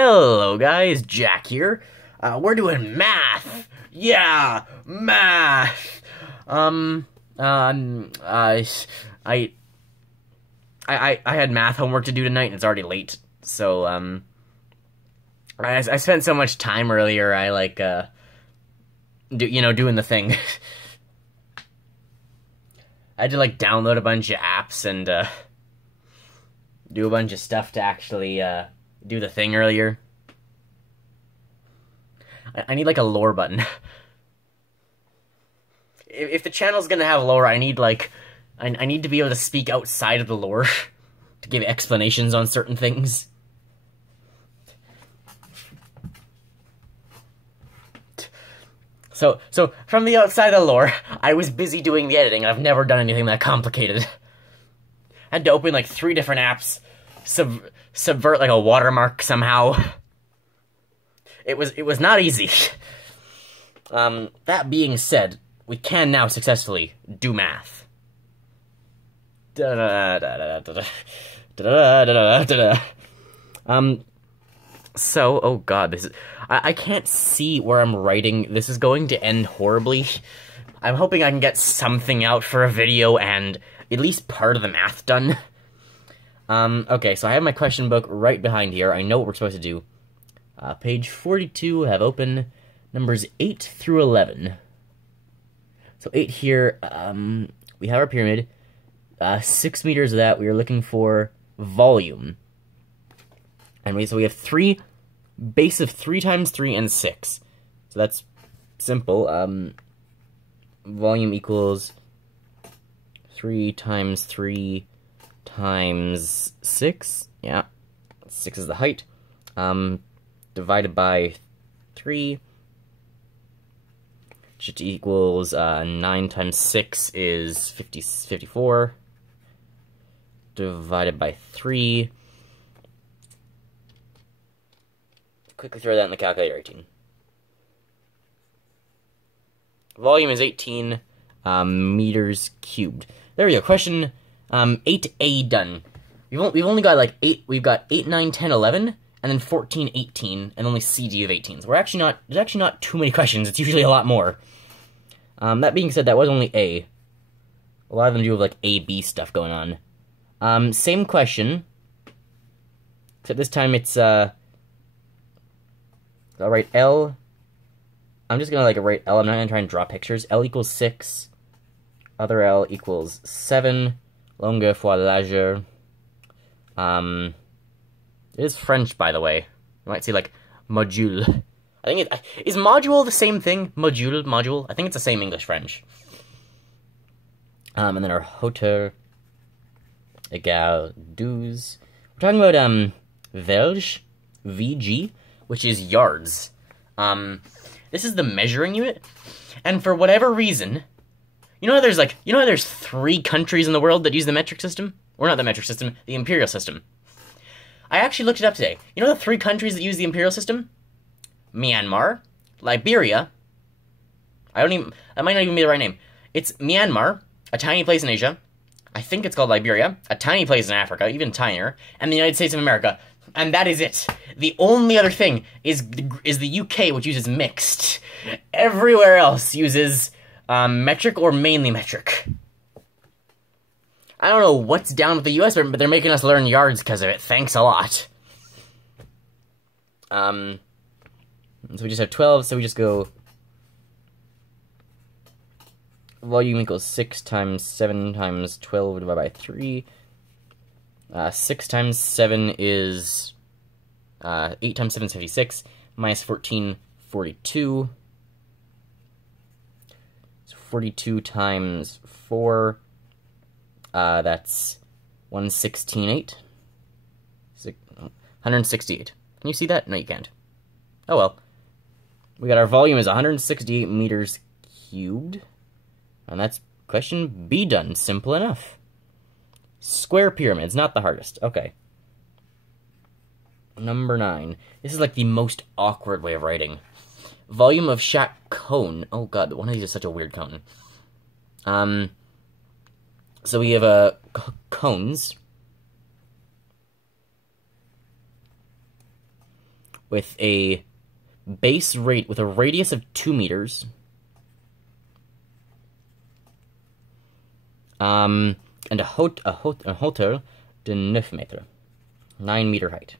Hello guys, Jack here. We're doing math. Yeah, math. I had math homework to do tonight and it's already late. So, I spent so much time earlier, doing the thing. I had to, download a bunch of apps and, do a bunch of stuff to actually, do the thing earlier. I need, a lore button. If the channel's gonna have lore, I need, I need to be able to speak outside of the lore to give explanations on certain things. So from the outside of the lore, I was busy doing the editing, and I've never done anything that complicated. I had to open, 3 different apps, subvert, a watermark somehow. It was not easy. That being said, we can now successfully do math. So, oh god, this is... I can't see where I'm writing. This is going to end horribly. I'm hoping I can get something out for a video and at least part of the math done. Okay, so I have my question book right behind here. I know what we're supposed to do. Page 42, have open numbers 8 through 11. So 8 here, we have our pyramid. 6 meters of that, we are looking for volume. And we have 3, base of 3 times 3 and 6. So that's simple. Volume equals 3 times 3 times 6. Yeah, 6 is the height. Divided by 3, which equals 9 times 6 is 54. Divided by 3. Quickly throw that in the calculator, 18. Volume is 18 meters cubed. There we go. Question 8A done. We've only got 8. We've got 8, 9, 10, 11, and then 14, 18, and only CD of 18. So there's actually not too many questions. It's usually a lot more. That being said, that was only A. A lot of them do have A, B stuff going on. Same question, except this time it's I'll write L. I'm just gonna write L. I'm not gonna try and draw pictures. L equals 6. Other L equals 7. Longueur fois largeur. It is French, by the way. You might see module. I think is module the same thing? Module. I think it's the same English-French. And then our hauteur égale 12. We're talking about verge, VG, which is yards. This is the measuring unit, and for whatever reason, you know how there's 3 countries in the world that use the metric system? Or not the metric system, the imperial system. I actually looked it up today. You know the 3 countries that use the imperial system? Myanmar, Liberia, that might not even be the right name. It's Myanmar, a tiny place in Asia, I think it's called Liberia, a tiny place in Africa, even tinier, and the United States of America. And that is it. The only other thing is the UK, which uses mixed. Everywhere else uses metric or mainly metric. I don't know what's down with the US, but they're making us learn yards because of it. Thanks a lot. So we just have 12, so we just go volume equals 6 times 7 times 12 divided by 3. 6 times 7 is 8 times 7 is 56, minus 14, 42. So 42 times 4, that's 116.8. 168. Can you see that? No, you can't. Oh well. We got our volume is 168 meters cubed. And that's question B done. Simple enough. Square pyramids, not the hardest. Okay. Number 9. This is the most awkward way of writing. Volume of shack cone. Oh god, one of these is such a weird cone. So we have cones. with a base rate with a radius of 2 meters. And a hauteur de 9 mètres. 9-meter height.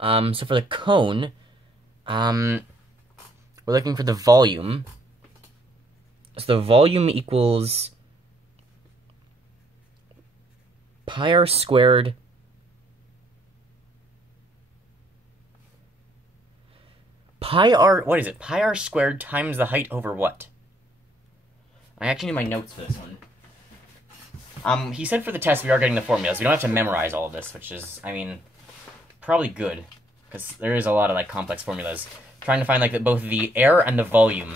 So for the cone, we're looking for the volume. So the volume equals pi r squared pi r squared times the height over what? I actually need my notes for this one. He said for the test we are getting the formulas. We don't have to memorize all of this, which is, I mean, probably good, because there is a lot of, like, complex formulas. Trying to find, like, both the air and the volume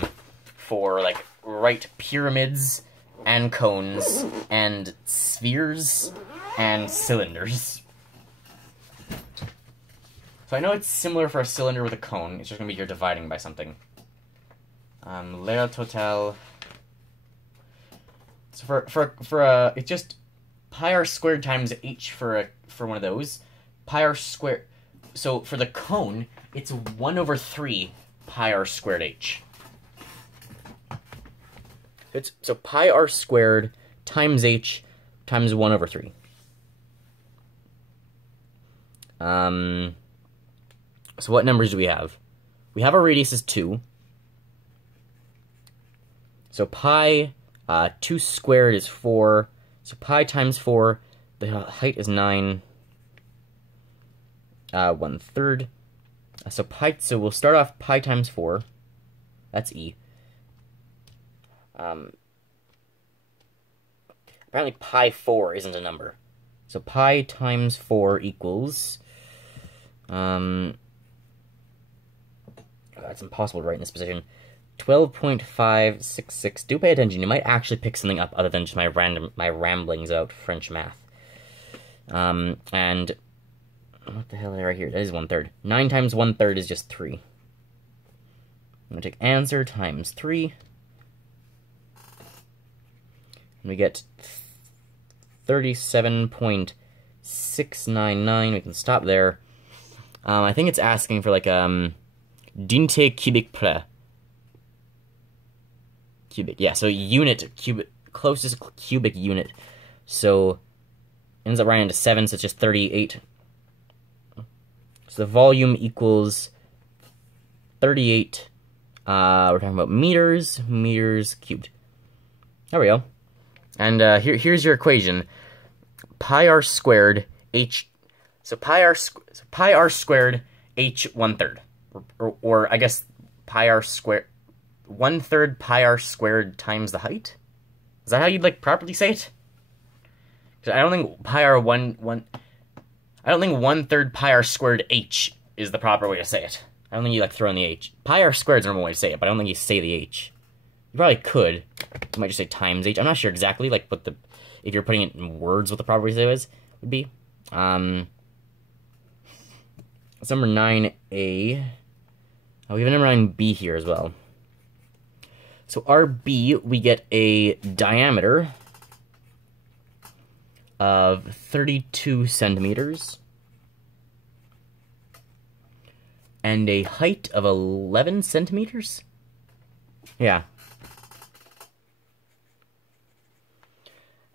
for, like, right pyramids and cones and spheres and cylinders. So I know it's similar for a cylinder with a cone. It's just going to be you're dividing by something. L'air total. So for it's just pi r squared times h for one of those. Pi r squared. So for the cone, it's 1/3 pi r squared h. So pi r squared times h times 1/3. So what numbers do we have? We have our radius is 2. So pi 2 squared is 4. So pi times 4, the height is 9. 1/3. So we'll start off pi times 4. That's e. Apparently pi 4 isn't a number. So pi times 4 equals... that's impossible to write in this position. 12.566. Do pay attention. You might actually pick something up other than just my ramblings about French math. And what the hell is right here? That is 1/3. 9 times 1/3 is just 3. I'm gonna take answer times 3. And we get 37.699. We can stop there. I think it's asking for like dinte cubic près. Cubic, yeah, so unit, cubic, closest cubic unit. So, ends up running into 7, so it's just 38. So the volume equals 38, we're talking about meters cubed. There we go. And here's your equation. Pi r squared h, so pi r squared h 1/3. Or I guess pi r squared, 1/3 pi r squared times the height? Is that how you'd like properly say it? I don't think pi r I don't think 1/3 pi r squared h is the proper way to say it. I don't think you like throw in the h. Pi r squared is the normal way to say it, but I don't think you say the h. You probably could. You might just say times h. I'm not sure exactly like what the, if you're putting it in words, what the proper way to say it would be. It's number 9a. We have a number 9b here as well. So RB, we get a diameter of 32 centimeters and a height of 11 centimeters? Yeah.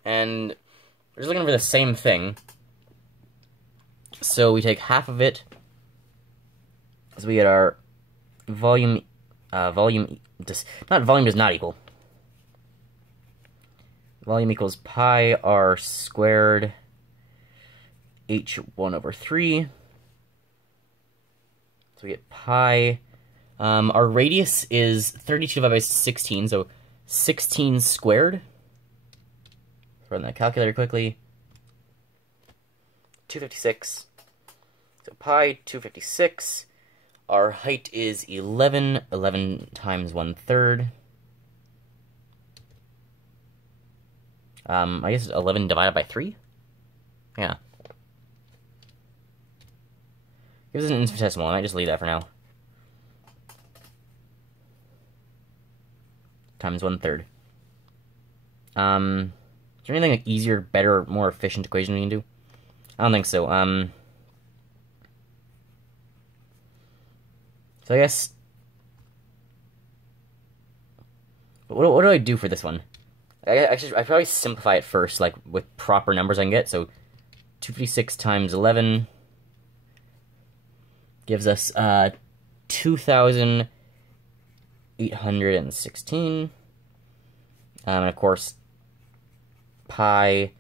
And we're just looking for the same thing. So we take half of it, as we get our volume, not volume does not equal. Volume equals pi r squared h 1/3. So we get pi. Our radius is 32 divided by 16, so 16 squared. Run that calculator quickly. 256. So pi 256. Our height is 11. 11 times 1/3. I guess 11 divided by 3? Yeah. Gives us an infinitesimal. I might just leave that for now. Times 1/3. Is there anything like easier, better, more efficient equation we can do? I don't think so. So I guess... What do I do for this one? I probably simplify it first, like, with proper numbers I can get. So, 256 times 11 gives us 2,816. And of course, pi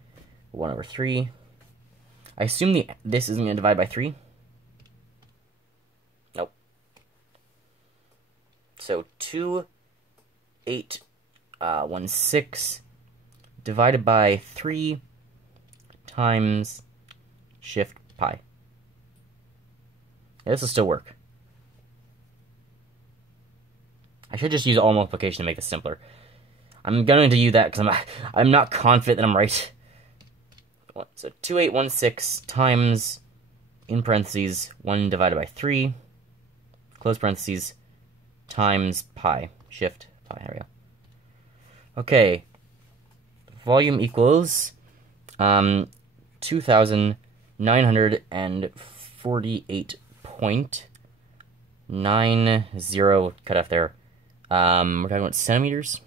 1 over 3. I assume this isn't going to divide by 3. Nope. So 2,816 divided by 3 times shift pi. Yeah, this will still work. I should just use all multiplication to make this simpler. I'm going to do that because I'm not confident that I'm right. So 2,816 times, in parentheses, 1 divided by 3, close parentheses, times pi. Shift pi. There we go. Okay. Volume equals 2,948.90, cut off there. We're talking about centimeters.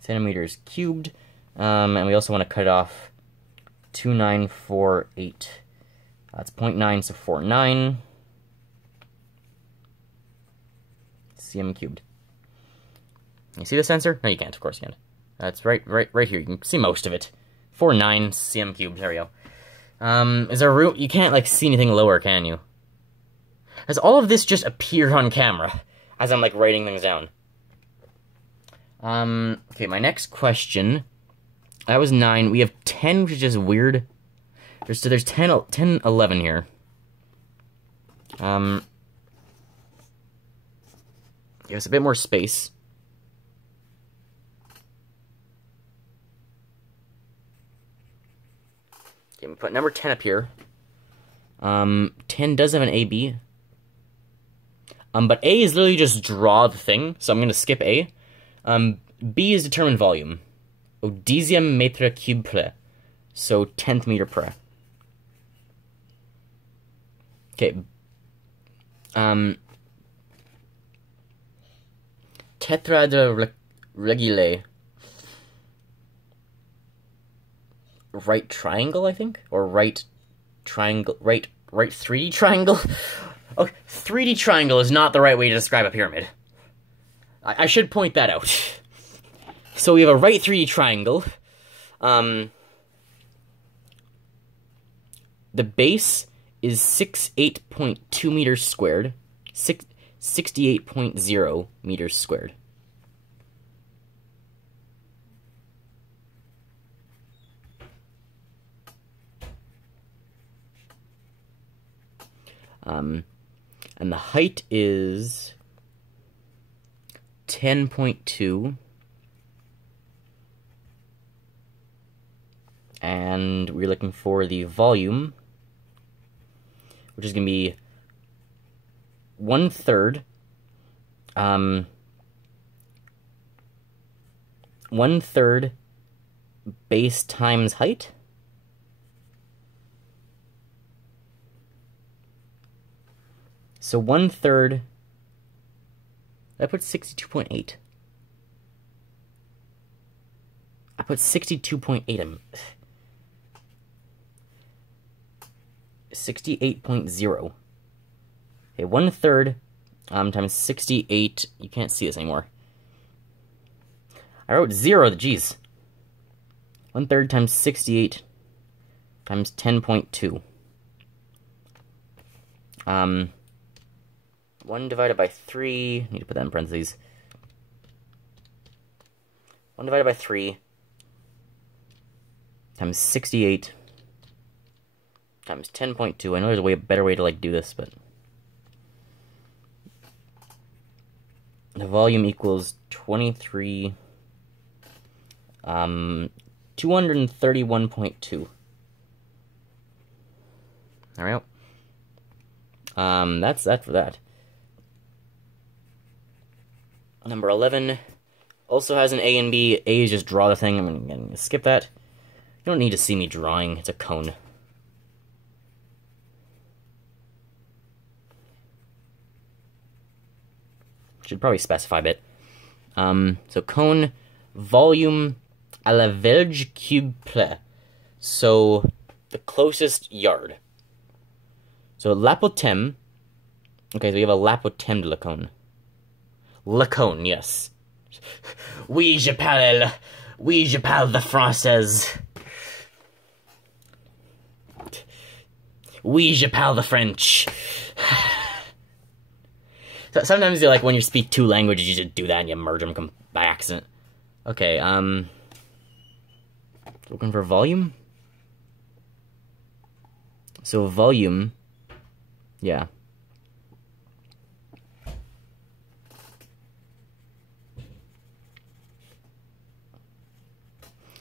Centimeters cubed. And we also want to cut it off 2,948. That's 0.9, so 49 cm cubed. You see the sensor? No, you can't. Of course you can't. That's right here. You can see most of it. 49 cm cubed. There we go. Is there room? You can't like see anything lower, can you? Has all of this just appeared on camera as I'm like writing things down? Okay, my next question. That was 9. We have 10, which is just weird. There's 10, 11 here. Give us a bit more space. Okay, we put number 10 up here. 10 does have an AB. But A is literally just draw the thing, so I'm gonna skip A. B is determine volume. Dixième mètre cube près. So 10th meter per. Okay. Tétrade régulier. Right triangle, I think? Or right triangle, right 3D triangle? Okay, 3D triangle is not the right way to describe a pyramid. I should point that out. So we have a right 3D triangle. The base is 68.2 meters squared. 68.0 meters squared. And the height is 10.2. And we're looking for the volume, which is going to be 1/3. 1/3 base times height. So 1/3, I put 62.8. I put 62.8. 68.0. Okay, 1/3 times 68. You can't see this anymore. I wrote 0, geez. 1/3 times 68 times 10.2. 1 divided by 3, need to put that in parentheses. 1 divided by 3 times 68 times 10.2. I know there's a better way to like do this, but the volume equals 23 231.2. There we go. That's that for that. Number 11 also has an A and B. A is just draw the thing. I'm gonna skip that. You don't need to see me drawing. It's a cone. Should probably specify a bit. So cone volume à la verge cuble. So the closest yard. So l'apothème. Okay, so we have a l'apothème de la cone. La cone, yes. Oui, je parle the français. Oui, je parle the French. So sometimes you like when you speak two languages, you just do that and you merge them by accident. Okay, looking for volume. So volume, yeah.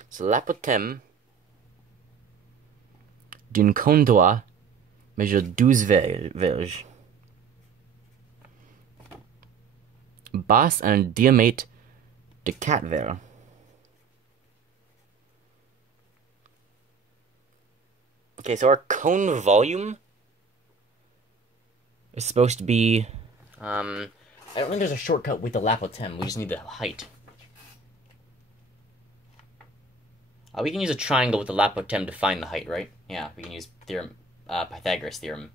So l'apothème d'une cône droite mesure 12 verges. Basse un diamètre de 4 verges. Okay, so our cone volume is supposed to be, I don't think there's a shortcut with the l'apothème, we just need the height. We can use a triangle with the l'apothème to find the height, right? Yeah, we can use Pythagoras Theorem.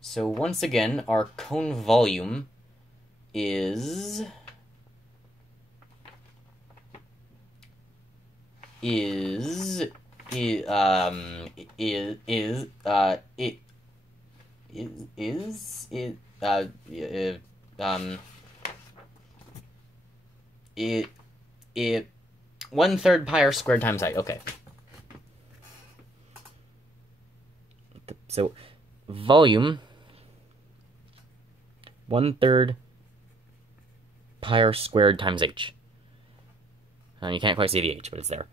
So once again, our cone volume is one-third pi r squared times height. Okay. So volume 1/3 pi r squared times h. You can't quite see the h, but it's there.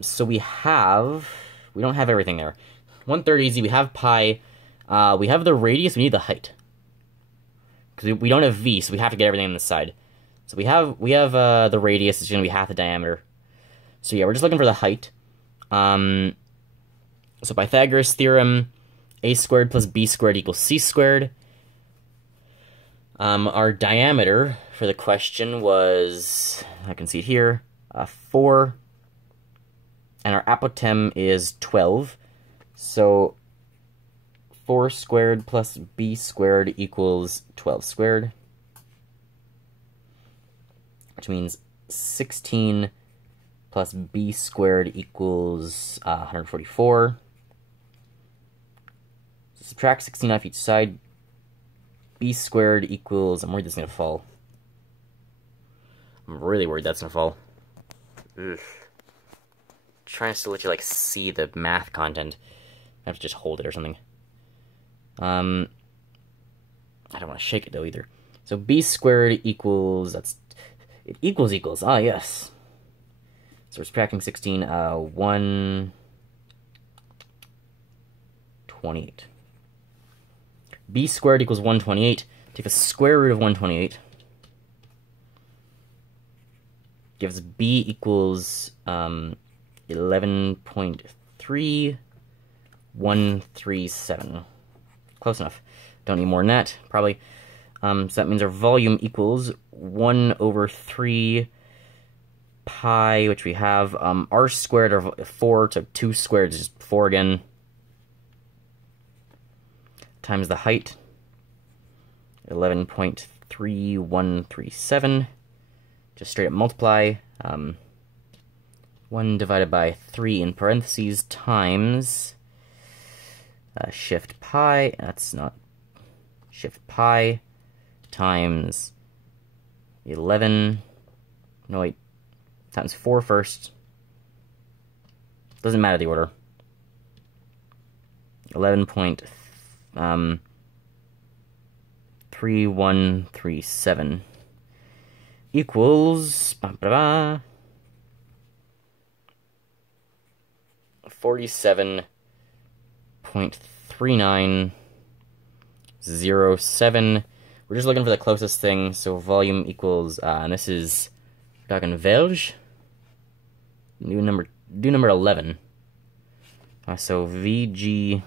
So we don't have everything there. 1/3 easy, we have pi, we have the radius, we need the height. Because we don't have v, so we have to get everything on this side. So we have the radius, it's going to be half the diameter. So yeah, we're just looking for the height. So Pythagoras Theorem, a squared plus b squared equals c squared. Our diameter for the question was, I can see it here, 4. And our apothème is 12. So 4 squared plus b squared equals 12 squared. Which means 16 plus b squared equals 144. So subtract 16 off each side. B squared equals, I'm worried this is going to fall. I'm really worried that's going to fall. Ugh. Trying to let you, like, see the math content. I have to just hold it or something. I don't want to shake it, though, either. So b squared equals, it equals, ah, yes. So we're subtracting 16, 128. B squared equals 128. Take the square root of 128. Gives b equals 11.3137. Close enough. Don't need more than that, probably. So that means our volume equals 1/3 pi, which we have. R squared, or 4, so 2 squared is just 4 again. Times the height, 11.3137. Just straight up multiply. 1 divided by 3 in parentheses times shift pi. That's not shift pi times 11. No, wait. Times 4 first. Doesn't matter the order. 11.3137 equals 47.3907. We're just looking for the closest thing, so volume equals, and this is, we're talking verge. Do number 11. So VG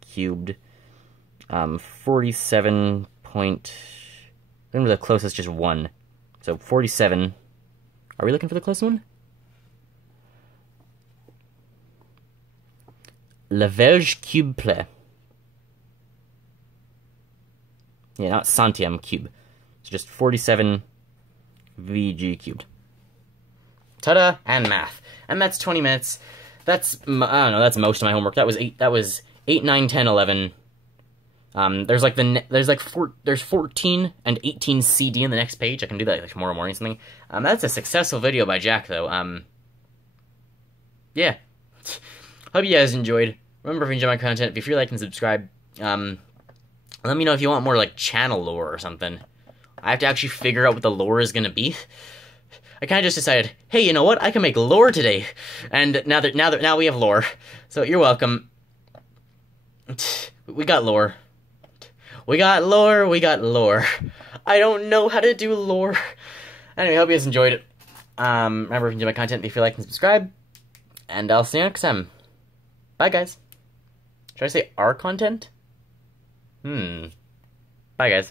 cubed, 47 point, Remember the closest, just 1. So 47. Are we looking for the closest one? La Verge cubeple. Yeah, not centième cube. It's just 47 VG cubed. Ta-da! And math. And that's 20 minutes. That's, I don't know, that's most of my homework. That was 8, 9, 10, 11. There's 14 and 18 CD in the next page. I can do that like tomorrow morning or something. That's a successful video by Jack, though. Yeah. Hope you guys enjoyed. Remember, if you enjoy my content, be free to like and subscribe. Let me know if you want more, like, channel lore or something. I have to actually figure out what the lore is gonna be. I kind of just decided, hey, you know what? I can make lore today. And now we have lore. So you're welcome. We got lore. We got lore. I don't know how to do lore. Anyway, hope you guys enjoyed it. Remember, if you enjoy my content, be free to like and subscribe. And I'll see you next time. Bye, guys. Should I say our content? Bye, guys.